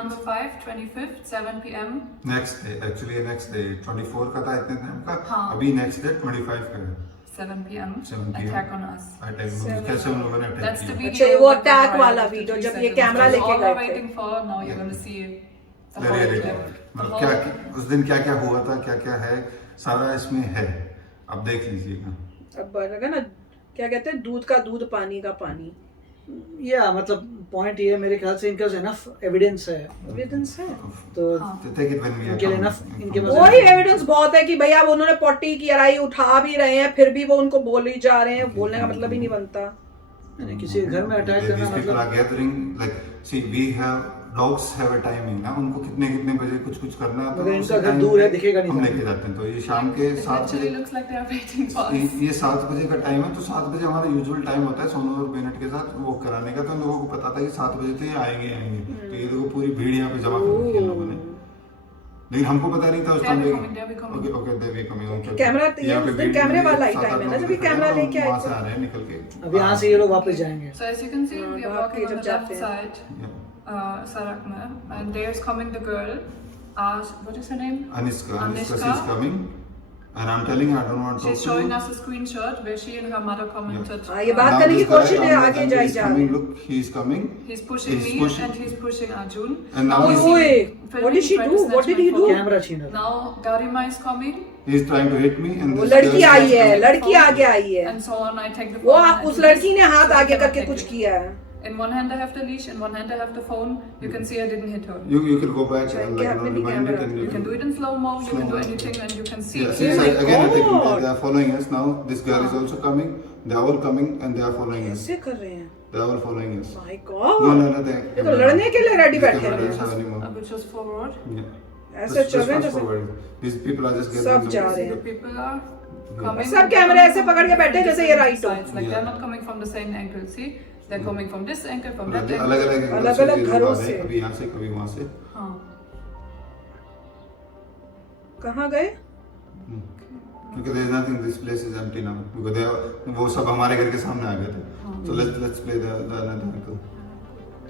number 5, 25th, 7 p.m. Next day, actually next day 24 का था इतने टाइम का। हाँ। अभी नेक्स्ट डे 25 का है। 7 p.m. 7 p.m. Attack on us. कैसे उन लोगों ने अटैक That's the किया? video. अच्छा, वो that attack went वाला viral video, 3 जब ये seconds. कैमरा That's लेके all गए we're थे। waiting for. Now you're going to see it. The whole reality clip. The मतलब whole- क्या उस दिन क्या क्या हुआ था, क्या क्या है, सारा इसमें है। अब देख लीजिएगा। अब लगा ना, क्या कहते हैं, दूध का दूध, पानी का पानी। या मतलब पॉइंट ये है, मेरे ख्याल से इनके पास इनफ एविडेंस है, एविडेंस है, तो take it when we are इनके लिए coming. enough- इनके पास वही एविडेंस बहुत है कि भैया वो उन्होंने पॉटी की अराई उठा भी रहे हैं, फिर भी वो उनको बोल ही जा रहे हैं। बोलने का मतलब ही नहीं बनता। नहीं, किसी के घर में अटैक करना These people are मतलब gathering, like, see, we have dogs have a timing ना, उनको कितने कितने बजे कुछ करना है, तो मगर उसी इनका घर time दूर है, पे दिखेगा नहीं हम सामने। लेके जाते हैं। तो ये शाम के It 7 literally बजे, looks like they are waiting for us. ये 7 बजे का टाइम है, तो 7 बजे हमारा यूजुअल टाइम होता है सोनू और बेनेट के साथ वो कराने का। तो इन लोगों को पता था कि 7 बजे तो ये आएंगे। तो ये देखो पूरी भीड़ यहाँ पे जमा कर रखी है इन लोगों ने, लेकिन हमको पता नहीं था उस They टाइम are पे। coming, they are coming. Okay okay, they we coming. Camera ये उस दिन कैमरे वाला ही टाइम है ना, जब ये कैमरा लेके आए वहाँ से थे। आ रहे हैं निकल के। अब यहाँ से ये लोग वापस जाएंगे। So as you can see, we are बाहर walking के on जब the left जाते हैं। side, Sarak mein, and there's coming the girl. What is her name? Anushka is Anushka. coming, and I'm telling her I don't want to talk She's to showing you. us a screenshot where she and her mother commented. हाँ, ये बात Now करने की this guy, कोशिश है, आगे and जाए he's जा coming, रहे हैं। look, he's coming. He's pushing He's me pushing- and he's pushing Arjun. And now Now he's- we Oy, see- what did she Filming do? trying to What did snatch he my do? phone. Camera छीन रहा Now Garima is coming. He's trying to hit me, and वो this लड़की girl I is है, coming. लड़की आगे आई है। And so on, I take the वो phone. and उस do लड़की this, ने हाथ so I आगे cannot करके take कुछ it. किया है। In one hand I have the leash, in one hand I have the phone. You can see I didn't hit her. You can go back Check and के like हाथ में भी rewind it, camera and You can do it in slow mo. You can do Slow-mo. anything, and you can see. Yeah, clearly. see, again, I think God. they are following us now. This girl is also coming. They are all coming, and they are following us. कैसे कर रहे हैं? They are all following us. My No, God, no, they. ये तो लड़ने के लिए ready This बैठे camera हैं। doesn't have any more. I will just forward. Yeah. ऐसे चल रहे हैं fast जैसे forward. These people are just सब gathering. जा रहे The हैं। people are coming. सब कैमरे ऐसे पकड़ के बैठे हैं जैसे ये right हो। Sides, like Yeah. they're not coming from the same angle. See, they're coming from this angle, from that angle. अलग-अलग अलग-अलग घरों से। कभी यहाँ से कभी वहाँ से। हाँ. कहाँ गए? Because there is nothing. This place is empty now. Because they are, वो सब हमारे घर के सामने आ गए थे. So let's play the another angle.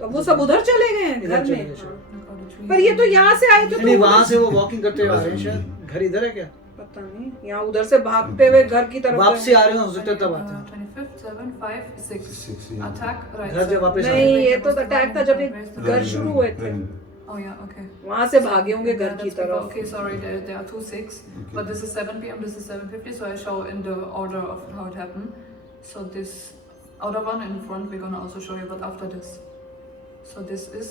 तो वो सब उधर चले गए हैं इधर घर चले में। गए शायद। Look how the tree- पर ये तो यहाँ से आए थे नहीं, तो वहाँ से वो वॉकिंग करते हुए आ रहे हैं शायद। घर इधर है क्या? पता नहीं, यहाँ उधर से भागते हुए घर की तरफ वापसी आ रहे हो सकता है तब आते हैं। 25th, 7, 5, 6. 6, yeah. Attack, right. घर जब वापस नहीं, ये तो अटैक था जब ये घर Running, शुरू हुए थे। running. Oh yeah, okay. वहाँ से भागे होंगे घर Yeah, की that's because- तरफ। Okay, sorry, there are 2 6, but this is 7 p.m. This is 7:50, so I show in the order of how it happened. So this outer one in front we're gonna also show you, but after this. So this is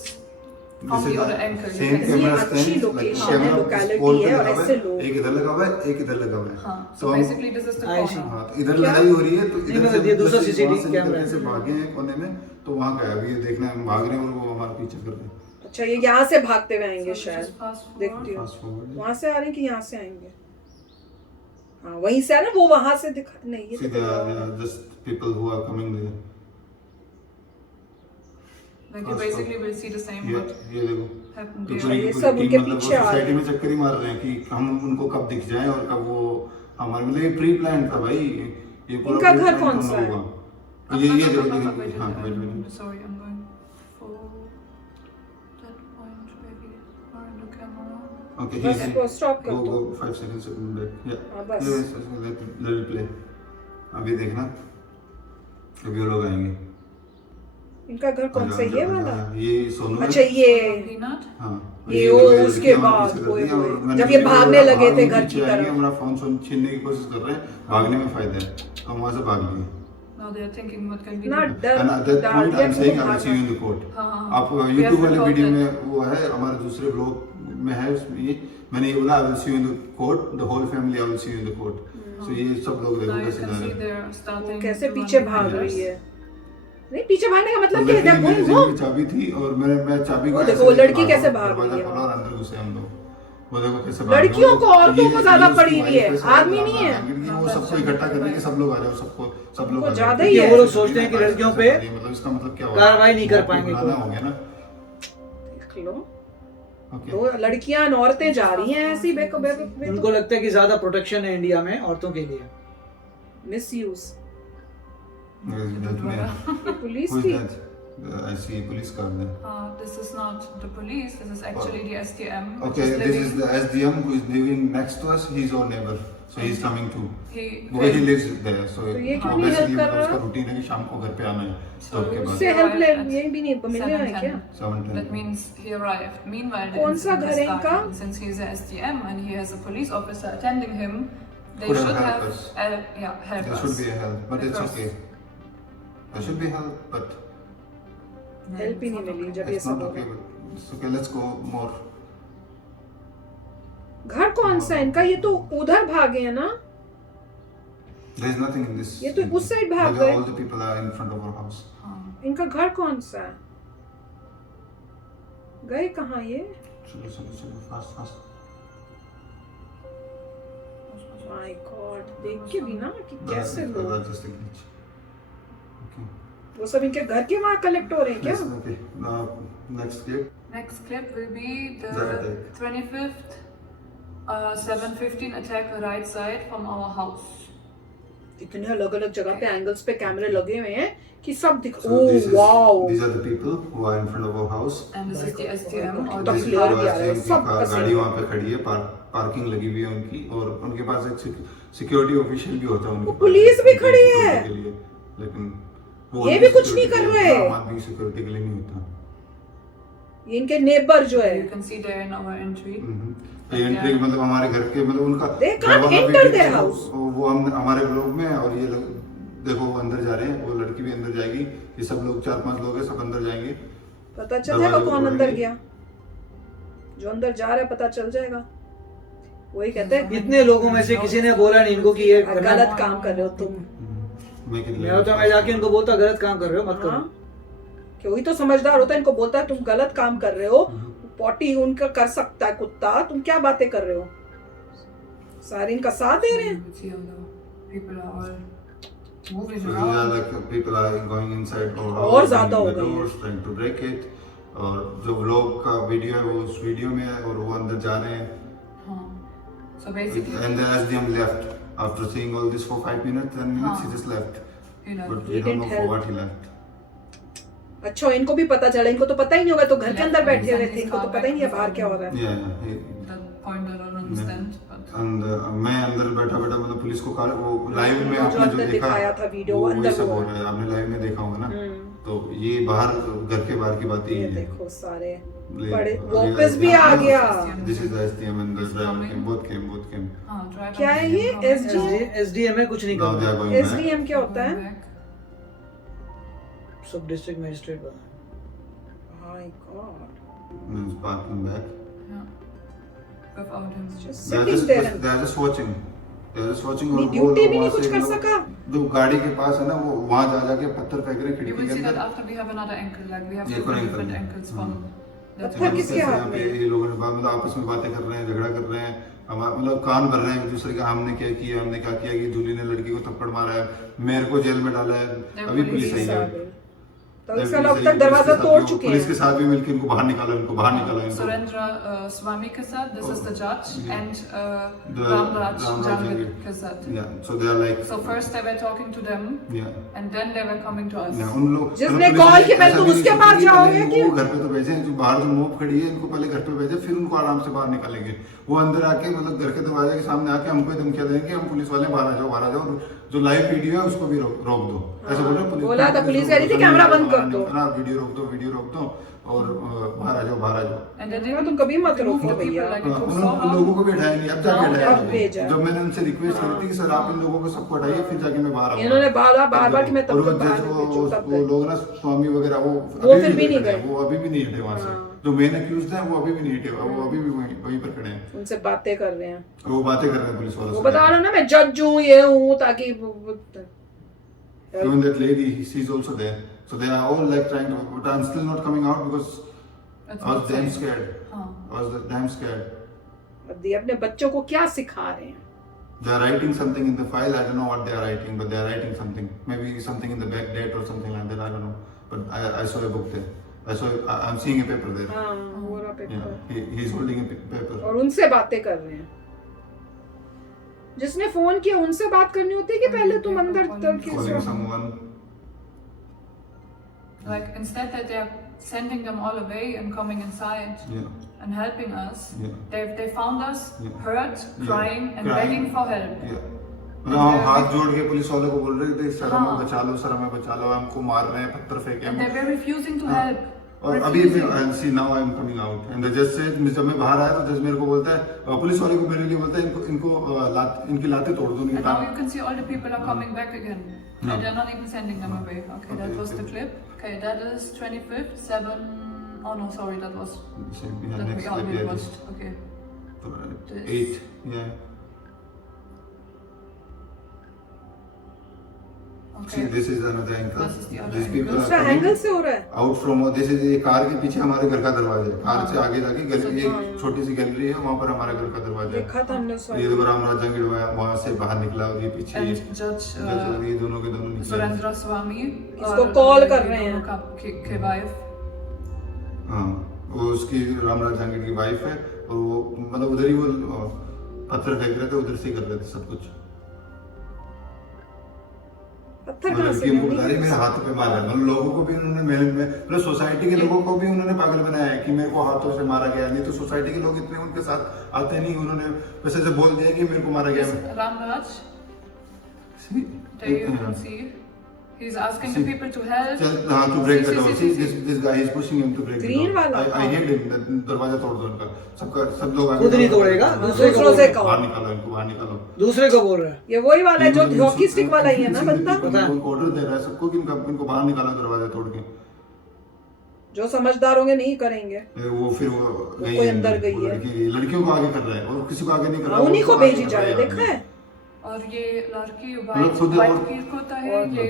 from This the is other a angle. same You can see- camera ये अच्छी stand, like location camera है, locality pole पे है और लगा हुआ ऐसे लोग। एक इधर लगा हुआ है, एक इधर लगा हुआ है। हाँ, तो so हम- basically this is the I see. corner. हाँ, तो इधर लड़ाई हो रही है, तो नहीं, इधर मतलब ये दूसरा जैसे CCTV वहाँ से कैमरा निकल के भागे हैं कोने में, तो वहाँ का है। अभी ये देखना है, हम भाग रहे हैं और वो हमारा पीछे कर रहे हैं। अच्छा, ये यहाँ से भागते हुए So आएंगे this शायद। is fast forward. देखती हूँ, Fast forward. वहाँ से आ रहे हैं कि यहाँ से आएंगे? हाँ, वहीं से है ना, वो वहाँ से दिखा नहीं, ये See, there are just people who are coming there. Like you basically will see the same ये what ये देखो, happened तो there. पूरी ये पूरी सब टीम उनके मतलब वो पीछे आ रहे सोसाइटी हैं। में चक्कर ही मार रहे हैं कि हम उनको कब दिख जाएं और कब वो हमारे, मतलब ये प्री प्लान था भाई। ये पूरा इनका घर pre-planned कौन हम सा लोगों है? का। तो ये जो Wait, हाँ, wait. sorry, I'm going for that point where we are in the camera. Okay, बस he's इसको stop कर go दो। 5 seconds back. Yeah. हाँ, बस। Yes, let it play. अभी देखना, अभी वो लोग आएंगे। इनका घर कौन सा, ये वाला? ये सोनू है। अच्छा, ये Peanut. हाँ, ये वो उसके बाद ओए ओए, जब ये भागने लगे थे घर की तरफ। हमारा फोन छीनने की कोशिश कर रहे हैं, भागने में फायदा है, तो हम वहाँ से भाग लिए। Now they are thinking what can we ना do. डर And at that डाल point दिया I'm कि saying वो I will see you in the court. हाँ, हाँ, आप हाँ। YouTube We have वाले to वीडियो talk में वो है, हमारे दूसरे ब्लॉग में है उसमें ये, मैंने ये बोला I will see you in the court, the whole family I will see you in the court. So ये सब लोग Now देखो you कैसे can जा see रहे हैं। they're starting. कैसे to पीछे run भाग in रही reverse. है? नहीं, पीछे भागने का तो मतलब क्या है? लड़की They're मेरे going जेब home. में चाबी थी और मैं चाबी वो को देखो, ऐसे वो लेके लड़की भागा, कैसे भाग दरवाजा रही है। खोला और अंदर घुसे हम लोग। वो देखो कैसे भाग रहे हैं। लड़कियों को, तो औरतों ये- को ज्यादा ये उसकी पड़ी हुई है, wife आदमी नहीं है। कि वो सबको इकट्ठा करने के सब लोग आ जाओ, सबको सब लोग उनको आ जाओ। ज्यादा ही ये है। वो लोग सोचते हैं कि लड़कियों पे मतलब इसका मतलब क्या हुआ? कार्रवाई नहीं कर पाएंगे पुराना कोई। हो गया ना। देख लो, ओके, तो लड़कियां और औरतें जा रही हैं ऐसी बेको उनको लगता है कि ज्यादा प्रोटेक्शन है इंडिया में औरतों के लिए। Miss use. That man. Police Who is थी। that? I see police car there. This is not the police. This is actually the SDM. which Okay, is this living- is the SDM who is living next to us. He's our neighbor, so he's coming too. Because he He lives there, so तो ये क्यों नहीं help कर रहा? उसका routine है कि शाम को घर पे आना है So जॉब के बाद। उससे हेल्प ले यही भी नहीं मिलने आए 7:10. क्या? 7:10. That means he arrived. Meanwhile, the कौन सा incident घर है इनका? started. Since he's a SDM and he has a police officer attending him, they Could have should helped have us. helped There us. should be a help, but it's Because- okay. There should be help, but help ही नहीं मिली जब ये it's सब not हो okay. गया। But it's okay. Let's go more. घर कौन सा है इनका? ये तो उधर भागे हैं ना? There is nothing in this. ये तो उस साइड भाग Because गए। all the people are in front of our house. इनका घर कौन सा है? गए कहाँ ये? चलो चलो चलो fast fast. माय गॉड, देख के भी ना कि कैसे लोग, That's just a glitch. Okay. वो सब इनके घर के वहाँ कलेक्ट हो रहे हैं क्या? Yes, okay. Now next clip. Next clip will be the The attack. 25th 7:15 attack right side from our house. इतने अलग अलग जगह पे एंगल्स पे कैमरे लगे हुए हैं कि सब दिख। So this oh is, wow, these are the people who are in front of our house. And this is the SDM. Or तब These the- clear people भी are आ रहा है, saying सब कि पसीने। गाड़ी वहाँ पे खड़ी है, पार्किंग लगी हुई है उनकी, और उनके पास एक सिक्योरिटी ऑफिशियल भी होता है उनके वो पास, पुलिस भी खड़ी security है। के लिए, लेकिन ये भी कुछ नहीं कर रहे। आम आदमी सिक्योरिटी के लिए नहीं होता। ये इनके नेबर जो है, You can see there in our entry. Entry मतलब हमारे घर के मतलब उनका They can't घर वाला enter भी- their house. वो हम हमारे ब्लॉग में है, और ये लोग देखो वो अंदर जा रहे हैं, वो लड़की भी अंदर जाएगी, ये सब लोग 4-5 लोग हैं, सब अंदर जाएंगे। पता चल जाएगा दरवाजे कौन अंदर खोलेंगे। गया, जो अंदर जा रहा है पता चल जाएगा। वही कहते हैं इतने लोगों में से किसी ने बोला नहीं इनको कि ये गलत काम कर रहे हो तुम। मैं मैं होता मैं जाके इनको बोलता गलत काम कर रहे हो मत हाँ, करो। कि वही तो समझदार होता है, इनको बोलता है तुम गलत काम कर रहे हो, पॉटी उनका कर सकता है कुत्ता, तुम क्या बातें कर रहे हो? सारे इनका साथ दे रहे हैं। You can see all the people are all moving So yeah, around. like people are going inside our और house, ज़्यादा banging हो the गई है। doors, trying to break it, और जो व्लॉग का वीडियो है वो उस वीडियो में है, और वो अंदर जा रहे हैं। So basically, And the SDM left after seeing all this for 5 minutes, 10 minutes, he just left. you know, But He we don't didn't know for help. what he left. अच्छा, इनको भी पता चला, इनको तो पता ही नहीं होगा, तो घर के अंदर बैठे हुए थे, इनको तो पता ही नहीं है बाहर क्या हो रहा है। Yeah, that point I don't understand. But and मैं अंदर बैठा बैठा मतलब पुलिस को कॉल, वो लाइव में जो आपने जो अंदर देखा दिखाया था वीडियो, वो अंदर वही सब वो हो है। रहा है, आपने लाइव में देखा होगा ना। हम्म, तो ये बाहर घर के बाहर की बात ही ये है। देखो सारे ले- बड़े, और वापस ये भी आ SDM गया। This is the SDM and the He's driver coming. came, both came. driver क्या है ये? coming. SDM? एसडीएम में कुछ नहीं Now they कर are रहा। going back. एसडीएम क्या होता है? Back. सब डिस्ट्रिक्ट मजिस्ट्रेट बना। My God, Means parking back. Yeah. Without him. Just They are sitting just, there. they are just watching. They are just watching. नहीं, और वो ड्यूटी लोग भी नहीं वहाँ कुछ से कर मतलब सका। जो गाड़ी के पास है ना, वो वहाँ जा जाके पत्थर फेंक रहे हैं You खिड़की will के see that अंदर। after we have another ankle, like we have ये two कौन different ankle? ankles from. that पत्थर one. किसके हाथ यहाँ पे में? ये लोगों ने मतलब आपस में बातें कर रहे हैं, झगड़ा कर रहे हैं, हम मतलब कान भर रहे हैं एक दूसरे का, हमने क्या किया, हमने क्या किया, कि जूली ने लड़की को थप्पड़ मारा है, मेरे को जेल में डाला है, अभी पुलिस आई है। तो इसका अब तक दरवाजा तोड़ चुके पुलिस के हैं। साथ भी मिलकर इनको बाहर निकाला, इनको बाहर निकाला इनको। Surendra Swami Kasat, this is the judge, Yeah. and The Ramraj Ramraj Janvit Janvit. Kasat. Yeah, so they are like, So first they were talking to them, yeah, and then they were coming to us. yeah, उन लोग जिसने मतलब police call ने किया, पहले ऐसा तो भी उसके नहीं पास सोचा कि जाओगे पहले कि- इनको घर पे तो भेजे, जो बाहर जो मोब खड़ी है इनको पहले घर पे भेजे, फिर उनको आराम से बाहर निकालेंगे। वो अंदर आके मतलब घर के दरवाजे के सामने आके हमको ही धमकियां देंगे, हम पुलिस वाले बाहर आ जाओ, जो लाइव वीडियो है उसको भी रोक दो, ऐसे बोल रहे हैं। बोला था, पुलिस कह रही थी कैमरा बंद कर दो, वीडियो रोक दो और बाहर आ जाओ। And then हाँ, तुम कभी मत रोको people भैया। like it took उन so long. लोगों को भी हटाया नहीं, अब जाके अब हटाया भेजा। जब मैंने उनसे रिक्वेस्ट करी थी कि सर आप इन लोगों को सबको हटाइए, फिर जाके मैं बाहर आऊंगा। इन्होंने बार कि मैं तब और वो तक बाहर जज नहीं भेजूं, तब वो तक। लोग ना स्वामी वगैरह वो फिर भी नहीं खड़े हैं, गए। वो अभी भी नहीं हटे वहाँ से। हाँ। जो मेन अक्यूज्ड है वो अभी भी नहीं हटे, वो अभी भी वहीं पर खड़े हैं, उनसे बातें कर रहे हैं। वो बातें कर रहे हैं पुलिस वालों से। वो बता रहा ना मैं जज हूँ, ये हूँ, ताकि Even that lady, she's also there. So they are all like trying to, but I'm still not coming out because It's I was not damn safe. scared. हाँ. I was damn scared. अब ये अपने बच्चों को क्या सिखा रहे हैं? They are writing something in the file. I don't know what they are writing, but they are writing something. Maybe something in the back date or something like that. I don't know. But I saw a book there. I'm seeing a paper there. हाँ, वो रहा Yeah, paper. he's holding a paper. और उनसे बातें कर रहे हैं। जिसने फोन किया उनसे बात करनी होती है कि पहले तुम अंदर तक Calling someone. Like instead that they are sending them all away and coming inside Yeah. and helping us, Yeah. they found us Yeah. hurt, Yeah. crying and Crying. begging for help. Yeah. मतलब हम हाथ जोड़ के police वालों को बोल रहे थे सर हमें हाँ. बचा लो, सर हमें बचा लो, हमको मार रहे हैं, पत्थर फेंके And they हम। were refusing to हाँ. help. और अभी Refusing. See now I am coming out and the जज से जब मैं बाहर आया तो जज मेरे को बोलता है पुलिस वाले को मेरे लिए बोलता है इनकी लातें तोड़ दो, इनकी And now you टांग। can see all the people are coming back again. Yeah. And they're not even sending them away. Okay, that was the clip. Okay, that is 25th, 7. Oh no, sorry, that was that we already watched. Okay. This. 8 yeah. See, Okay. this is another angle. This is the other These angle. people are दूसरा coming angle से हो रहा है। Out from this is ये car के पीछे हमारे घर का दरवाजा है, कार से आगे जाके गैलरी, हाँ। एक छोटी सी गैलरी है, वहाँ पर हमारा घर का दरवाजा है। देखा था हमने ये देखो रामराज जंगीड़ वहाँ से बाहर निकला और ये पीछे And Judge ये दोनों के दोनों निकले। Surendra Swami इसको और call ये कर रहे हैं। दोनों के wife. हाँ, वो उसकी रामराज जंगीड़ की वाइफ है और वो मतलब उधर ही वो पत्थर फेंक रहे थे, उधर से ही कर रहे थे सब कुछ। पत्थर कहाँ से लड़की हमको बता रही मेरे हाथ पे मारा है, मतलब लोगों को भी उन्होंने मतलब सोसाइटी के लोगों को भी उन्होंने पागल बनाया है कि मेरे को हाथों से मारा गया, नहीं तो सोसाइटी के लोग इतने उनके साथ आते नहीं, उन्होंने वैसे से बोल दिया कि मेरे को मारा This गया। Ramraj, See? there you can see. He's asking the people to help. चल हाँ to break the door. See. See, this guy is pushing him to break the Green door. वाला? I hate him. दरवाजा तोड़ दो इनका, सबका सब लोग आगे खुद नहीं तोड़ेगा, दूसरे को दूसरों से कहो। बाहर निकालो इनको, बाहर निकालो। दूसरे को बोल रहा है। ये वही वाला है जो हॉकी स्टिक वाला ही है ना बंदा, पता है। उनको ऑर्डर दे रहा है सबको कि इनको बाहर निकालो दरवाजा तोड़ के। जो समझदार होंगे नहीं करेंगे। वो फिर वो गई कोई है, अंदर गई वो है। लड़कियों को आगे कर रहा है और किसी को आगे नहीं कर रहा। उन्हीं को उसको आगे भेजी कर जा रहा रही है, देखा है? और ये लड़की मतलब खुद वाइट और- की होता है, ये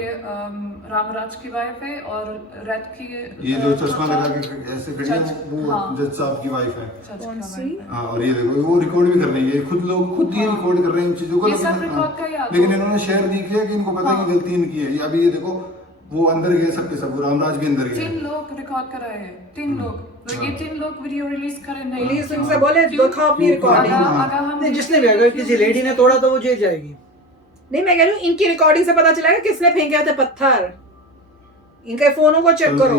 रामराज की वाइफ है और रेड की ये जो चश्मा लगा के ऐसे खड़ी है वो हाँ। जज साहब की वाइफ है। जज कौन की सी? wife है। हाँ, और ये देखो वो रिकॉर्ड भी कर रही है, ये खुद लोग खुद ये हाँ। रिकॉर्ड कर रहे हैं इन चीजों को, ये सब लेकिन रिकॉर्ड का ही आता लेकिन है। इन्होंने शेयर नहीं किया कि इनको पता है कि गलती इनकी है। ये अभी ये देखो वो अंदर गए सबके सब, वो रामराज भी अंदर गए। 3 लोग रिकॉर्ड कर रहे हैं, 3 लोग। तो ये 3 लोग वीडियो रिलीज करें नहीं। पुलिस उनसे बोले दिखाओ अपनी रिकॉर्डिंग। अगर हम नहीं, जिसने भी अगर किसी लेडी ने तोड़ा तो वो जेल जाएगी। नहीं, मैं कह रही हूँ इनकी रिकॉर्डिंग से पता चलेगा किसने फेंके थे पत्थर। इनके फोनों को चेक करो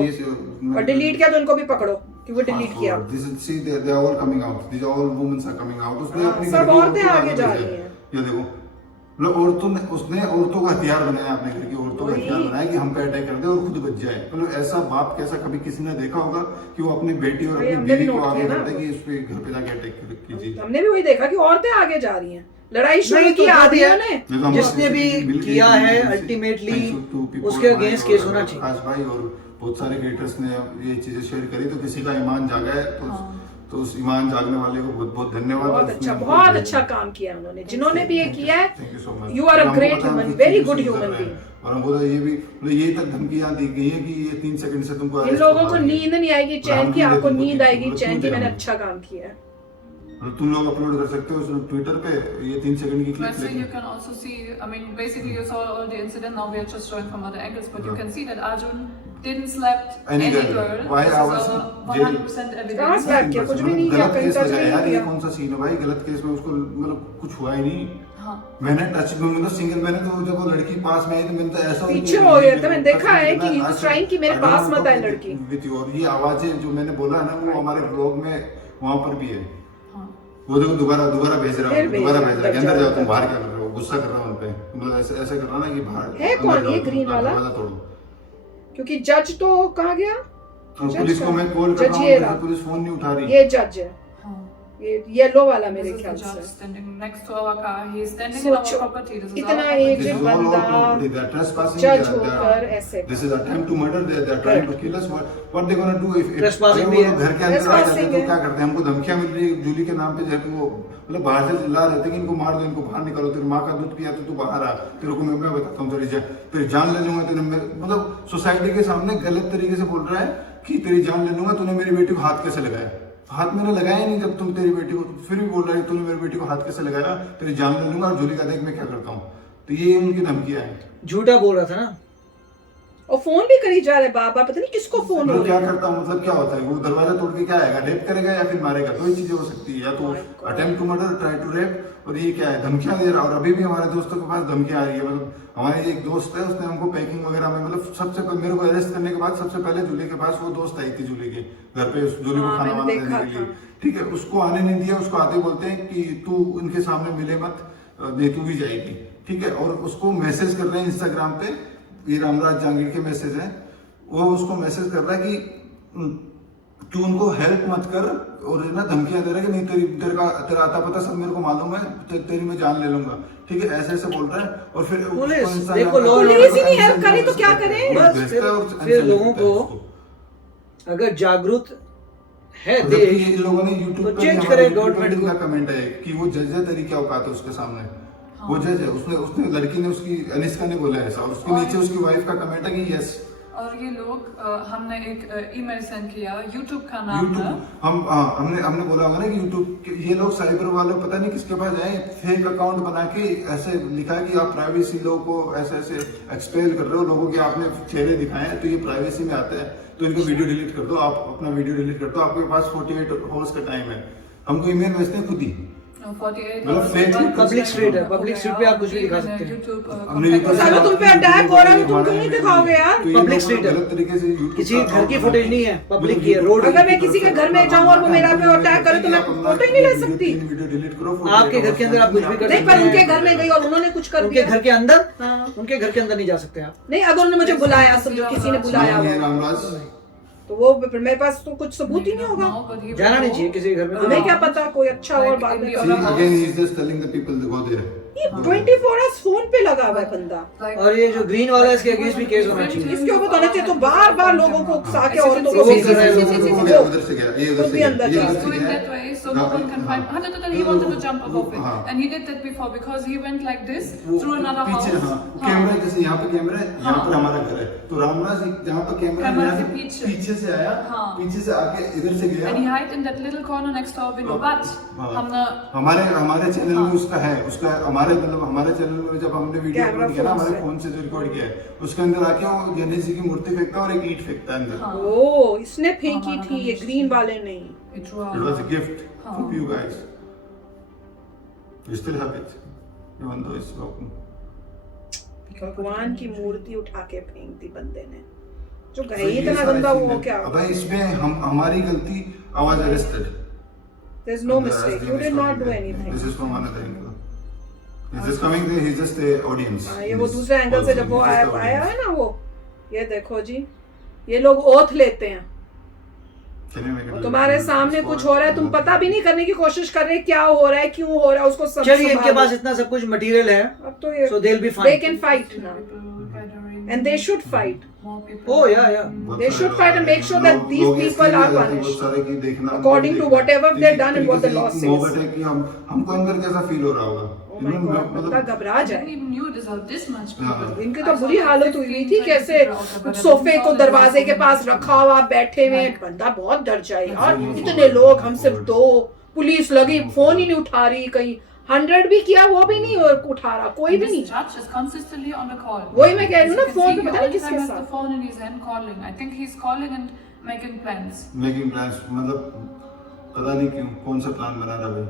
और डिलीट किया तो इनको भी पकड़ो कि वो डिलीट किया। This is see they are all coming out. These are all women are coming out. उसने हाँ, अपनी सब लड़कियों औरतें को आगे जा भेजा। रही हैं। ये देखो मतलब उसने औरतों का हथियार बनाया, अपने घर की औरतों का वही। हथियार बनाया कि हम पे अटैक कर दे और खुद बच जाए। मतलब ऐसा बाप कैसा कभी किसी ने देखा होगा कि वो अपनी बेटी और वही अपनी हमने भी बीवी को नोट आगे किया कर ना। दे कि इस पे घर पे जाके अटैक कीजिए। हमने भी वही देखा कि औरतें आगे जा रही हैं। लड़ाई शुरू नहीं, की तो आदियों बात ने। नहीं तो हम जिसने भी मिल- किया एक- है, एक- ultimately thanks to people उसके like against और case होना चाहिए। आकाश भाई और बहुत सारे क्रिएटर्स ने ये चीजें शेयर करी, तो किसी का ईमान जागा है तो उस ईमान जागने वाले को बहुत बहुत धन्यवाद। बहुत अच्छा काम किया उन्होंने, जिन्होंने भी ये किया है। Thank you so much। You are a हमको great पता है हम human, किस very चीज़ good से human गुजर रहे हैं। being। और हमको तो ये भी मतलब ये तक धमकियां दी गई है कि ये 3 सेकंड से तुमको इन arrest लोगों करवा को देंगे। नींद नहीं आएगी चैन की, हम आपको तुमको नींद आएगी क्यों चैन की, दे मैंने रहे हैं? अच्छा काम किया है। मतलब तुम लोग अपलोड कर सकते हो ट्विटर पे ये 3 सेकंड की Let's say you clip. can also see, I mean, basically you saw all the incident. Now we are just showing from other angles, but you can see that Arjun didn't slap Any any girl. girl. Why This I is was a jail. 100% कहाँ evidence. slap किया? कुछ भी नहीं किया, गलत कहीं case touch लगाया नहीं यार, ये किया। कौन सा सीन है भाई? गलत केस में उसको मतलब कुछ हुआ ही नहीं। हाँ। मैंने टच में मतलब सिंगल, मैंने तो जब वो लड़की पास में आई तो मैंने तो ऐसा पीछे हो गया था, मैंने देखा है कि he was trying कि मेरे पास मत आए लड़की। और ये आवाजें जो मैंने बोला ना वो हमारे ब्लॉग में वहां पर भी है। हाँ। वो देखो दोबारा भेज रहा फिर हूँ, भेज दोबारा रहा भेज है, रहा है कि अंदर अंदर जाओ, तुम जाओ। बाहर क्या कर रहे हो? गुस्सा कर रहा हूँ उन पे, मतलब ऐसे कर रहा ना कि बाहर है कौन अंदर ये जाओ, green वाला? दरवाजा तोड़ो। क्योंकि जज तो कहाँ गया? और पुलिस को मैं कॉल कर जज रहा ये हूँ, रहा। पुलिस फोन नहीं उठा रही। ये जज है, हाँ। ये येलो वाला This मेरे is the ख्याल judge से। standing next to our car. He is standing in our सोचो, property. This is इतना our property. aged This is all our बंदा property. They are trespassing. जज They are- होकर ऐसे। This is attempt to murder. They are trying to kill us. What they gonna do if Trespassing अगर भी वो है। घर के अंदर आ जाते Trespassing तो है। क्या करते हैं? हमको धमकियां मिल रही है जूली के नाम पे, जब वो मतलब बाहर से चिल्ला रहे थे कि इनको मार दो, इनको बाहर निकालो, तेरी माँ का दूध पिया तो तू बाहर आ, तेरे को मैं बताता हूँ तेरी जान ले लूंगा, तेरे मतलब सोसाइटी के सामने गलत तरीके से बोल रहा है कि तेरी जान ले लूंगा, तूने मेरी बेटी को हाथ कैसे लगाया? हाथ मैंने लगाया ही नहीं जब तुम तेरी बेटी को, फिर भी बोल रहा है तूने मेरी बेटी को हाथ कैसे लगाया, तेरी जान ले लूंगा और जूली का देख मैं क्या करता हूँ। तो ये उनकी धमकियां हैं। झूठा बोल रहा था ना। और फोन भी करी जा रहे बाबा, पता नहीं किसको फोन हो वो क्या रहा है। करता हूँ, मतलब क्या होता है, वो दरवाजा तोड़ के क्या आएगा, रेप करेगा या फिर मारेगा, दो ही चीजें हो सकती है, या तो attempt to murder, try to rape, और ये क्या है, धमकियां दे रहा है। और अभी भी हमारे दोस्तों के पास धमकियां आ रही है। मतलब हमारे एक दोस्त है, उसने हमको पैकिंग वगैरह में, मतलब सबसे पहले मेरे को अरेस्ट करने के बाद सबसे पहले जूली के पास वो दोस्त आई थी, जूली के घर पे जूली को हाँ, खाना मैंने वाना देखा देने के लिए, था। ठीक है, उसको आने नहीं दिया। उसको आते बोलते हैं कि तू उनके सामने मिले मत, नहीं तू भी जाएगी, ठीक है। और उसको मैसेज कर रहे हैं इंस्टाग्राम पे, ये रामराज जांगीर के मैसेज हैं, वो उसको मैसेज कर रहा है कि तू उनको हेल्प मत कर, और ना धमकियां दे रहा है कि नहीं तेरा आता पता सब मेरे को मालूम है, तेरी मैं जान ले लूंगा, ठीक है, ऐसे ऐसे बोल रहा है। और फिर पुलिस, उसको Instagram देखो, पे- law and पुलिस ही नहीं help करे तो क्या करें? बस भेजता है और फिर unsend लोगों करता है को उसको। अगर जागरूक है जबकि देश इन लोगों ने YouTube तो पे change हमारे करे YouTube पे government इनका को। कमेंट है कि वो जज है, तेरी क्या औकात है उसके सामने, वो जज है, उसने लड़की ने, उसकी अनिष्का ने बोला ऐसा, और उसके नीचे उसकी वाइफ का कमेंट है कि यस। और ये लोग हमने एक ईमेल सेंड किया, यूट्यूब का नाम है, यूट्यूब हमने बोला होगा ना कि यूट्यूब, ये लोग साइबर वाले पता नहीं किसके पास जाए, फेक अकाउंट बना के ऐसे लिखा है कि आप प्राइवेसी लोगों को ऐसे ऐसे एक्सपेल कर रहे हो, लोगों के आपने चेहरे दिखाए हैं तो ये प्राइवेसी में आते हैं, तो इनको वीडियो डिलीट कर दो, आप अपना वीडियो डिलीट कर दो, आपके पास 48 आवर्स का टाइम है। हमको ईमेल भेजते हैं खुद ही, 48 मतलब hours fake के बाद public कुछ street है, नहीं हो public गया। street पे आप कुछ भी दिखा मैंने सकते हैं। YouTube, हमने contact YouTube अगर तुम पे अटैक हो रहा है तो तुम क्यों नहीं दिखाओगे यार? तो ये Public लोग street है। गलत तरीके से YouTube किसी का घर की account footage बना नहीं के- है, public मतलब की है, road अगर मैं किसी के घर में जाऊं और वो मेरा पे अटैक करे तो मैं फोटो ही नहीं ले सकती। वीडियो डिलीट करो, आपके घर के अंदर आप कुछ भी कर नहीं, पर उनके घर में गई और उन्होंने कुछ कर उनके दिया। घर के अंदर, हाँ। उनके घर के अंदर नहीं जा सकते आप। नहीं, अगर उन्होंने मुझे बुलाया, समझो किसी ने बुलाया ये हो, रामराज तो वो फिर मेरे पास तो कुछ सबूत ही नहीं होगा। No, but he will जाना नहीं go. चाहिए किसी के घर में। हमें क्या पता, कोई अच्छा और Like बाद में in the कर- other again he is just telling the people to go there. ये 24 आवर्स फोन पे लगा हुआ है बंदा। Like, और ये जो ग्रीन वाला है इसके अगेंस्ट भी केस होना चाहिए। इसके ऊपर तो होना चाहिए, तो बार बार लोगों को उकसा के औरतों को Provoke कर रहे हैं लोगों को। गया उधर से गया, ये उधर खुद से भी गया, अंदर ये जा उधर he's से doing गया। that way so no one can find. He wanted to jump above it, हाँ। and he did that before because he went like this वो through another पीछे, house. हाँ, हाँ। कैमरा जैसे यहाँ पे कैमरा है, यहाँ हाँ। पर हमारा घर है, तो रामराज जहाँ पर कैमरा है, कैमरा यहाँ के से पीछे। पीछे से आया, हाँ। पीछे से आके इधर से गया। And he hid in that little corner next to our window. But हाँ। हमने हमारे चैनल में हाँ। उसका है, उसका हमारे मतलब हमारे चैनल में जब हमने वीडियो कैमरा अपलोड किया ना, फोन हमारे से। फोन से जो रिकॉर्ड किया है, उसके अंदर आके वो गणेश जी की मूर्ति फेंकता है और एक ईंट फेंकता है अंदर। हाँ। ओ, इसने फेंकी हमारा थी, ये गणेश ग्रीन वाले नहीं। it drew It was a out. gift हाँ। for you guys. You still have it, even though it's broken. भगवान की मूर्ति उठा के फेंक दी बंदे ने, जो गए ही इतना गंदा वो क्या। अबे इसमें हमारी गलती, I was arrested. There's no mistake. You did not do anything. This is from another angle. He's just coming there. He's just a audience. हाँ, ये वो दूसरे एंगल से जब वो He's just आया the है audience. ना, वो ये देखो जी, ये लोग ओथ लेते हैं Can you make it और a तुम्हारे little सामने bit कुछ smaller? हो रहा है, तुम पता भी नहीं करने की कोशिश कर रहे क्या हो रहा है, क्यों हो रहा है, उसको सब चलिए, इनके संभालो। पास इतना सब कुछ मटेरियल है, अब तो ये so they'll be they fine. can fight now People gathering. and they should fight. More people. Oh, yeah, yeah. बहुत They सारे should लोग fight and हैं। make sure that these लोग people इसलिए are आ जाते हैं, punished बहुत सारे की देखना, according to देखना। whatever they've done and एक what the तरीके law से says. मोहब्बत है कि हमको अंदर कैसा फील हो रहा होगा। Oh my God, बंदा घबरा I जाए। didn't even knew this was this much हाँ। people. इनकी I तो saw बुरी like हालत हुई 15, थी, 20 कैसे people out there, but I सोफे didn't को saw दरवाजे के them. पास रखा हुआ बैठे हुए, बंदा बहुत डर जाए यार, इतने लोग, हम सिर्फ दो, पुलिस लगी, फोन ही नहीं उठा रही, कहीं 100 भी किया वो भी नहीं और उठा रहा, कोई भी This नहीं। judge is consistently on the call. वही मैं कह रही हूँ ना, You can फोन see पे he पता all नहीं the किसके time has the साथ। phone in his hand calling. I think he's calling and making plans. Making plans, मतलब पता नहीं क्यों कौन सा प्लान बना रहा भाई।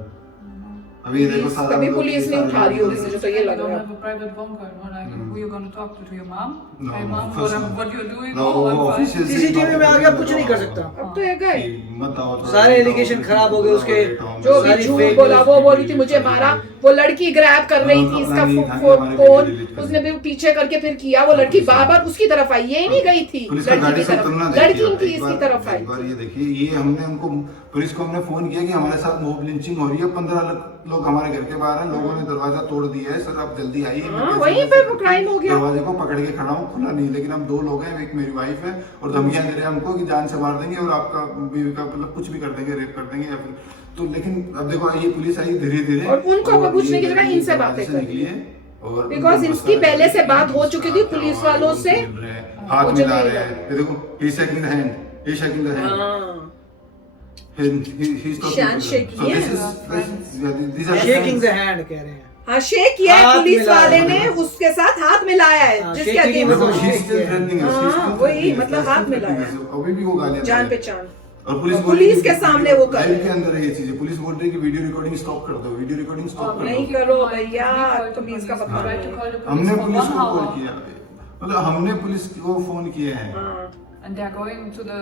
अभी ये देखो सारा कभी मतलब पुलिस ये नहीं सारे उठा रही होगी, लोग- मुझे तो ये You लग don't रहा have है। a private phone call, no? Like, who you going to talk to your mom? No, Hey mom, of course not. what you're doing? No, Oh, I'm वो fine. official से CCTV में आ गया, कुछ नहीं कर बताओ। सकता। अब तो ये गए, कि मत आओ थोड़ा सारे लेट आओ, allegation खराब हो गए उसके। जो भी सारी झूठ fake बोला, news वो की बोली थी मुझे मारा, वो लड़की ग्रैब कर रही थी इसका फोन, उसने भी पीछे करके फिर किया, वो लड़की बार बार उसकी तरफ आई, ये नहीं गई थी पुलिस का लड़की गाड़ी की से तरफ, तुलना लड़की देखिए, इनकी एक इसकी बार- तरफ आई। एक बार ये देखिए, ये हमने उनको पुलिस को हमने फोन किया कि हमारे साथ मॉब लिंचिंग हो रही है, 15 लोग हमारे घर के बाहर हैं, लोगों ने दरवाजा तोड़ दिया है, सर आप जल्दी आइए। मैं हाँ, कैसे- वहीं पे वो crime हो गया। दरवाजे को पकड़ के खड़ा हूँ, खुला नहीं, लेकिन हम 2 लोग हैं, एक मेरी वाइफ है, और धमकियां दे रहे हैं हमको कि जान से मार देंगे और आपका बीवी का मतलब कुछ भी कर देंगे, रेप कर देंगे या फिर तो। लेकिन अब देखो ये पुलिस आई धीरे धीरे, और उनको पूछने की जगह ये इनसे दरवाजे बातें से कर निकली है और Because उनको इसकी मसला है पहले से कि बात हो चुकी थी क्या पुलिस हुआ, वालों वो से। खेल रहे हैं, हाथ मुझे मिला नहीं रहे हैं, ये देखो he shaking the hand, he shaking the hand, हाँ, he's talking Hand to them. shaking, So this yeah. is these are shaking the hand कह रहे हैं। हाँ शेक किया है, हाथ पुलिस मिलाया वाले है। ने उसके साथ हाथ मिलाया है, हाँ, जिसके shaking अगेंस्ट मतलब she's still threatening us, she's हाँ, still वही, threatening us, मतलब she's हाथ still मिलाया threatening us, अभी भी वो गालियां जान दे रही है। पहचान। और पुलिस और बोल रही है पुलिस कि के सामने वो कर लाइव रहे के हैं। अंदर है ये चीजें, पुलिस बोल रही है कि वीडियो रिकॉर्डिंग स्टॉप कर दो, वीडियो रिकॉर्डिंग स्टॉप कर नहीं दो। करो भैया, पुलिस का पता Tried to नहीं। call the police हमने for पुलिस 1 को कॉल hour. किया, मतलब हमने पुलिस को फोन किए हैं। हाँ, And they are going to the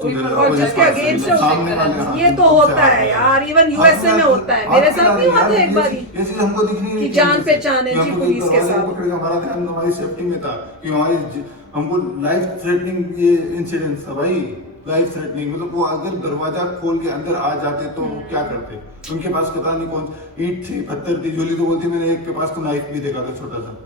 तो people और who जिसके just against shake सामने their वाले hands. हाथ ये में तो तुमसे होता हाथ है मिला यार, इवन हाथ यूएसए में मिला होता है, हाथ मेरे मिला साथ नहीं यार, हुआ था एक ये बारी ये चीज हमको दिख नहीं रही कि थी जान अंदर से। पहचान है कि जी हमको पुलिस के दरवाजे साथ। को पकड़ेगा, हमारा ध्यान हमारी सेफ्टी में था कि हमको लाइफ थ्रेटनिंग ये इंसिडेंट था भाई, लाइफ थ्रेटनिंग। मतलब वो अगर दरवाजा खोल के अंदर आ जाते तो वो क्या करते? उनके पास पता नहीं कौन ईंट थी, पत्थर थी, झोली, तो बोलती मैंने एक के पास तो नाइफ भी देखा था छोटा सा।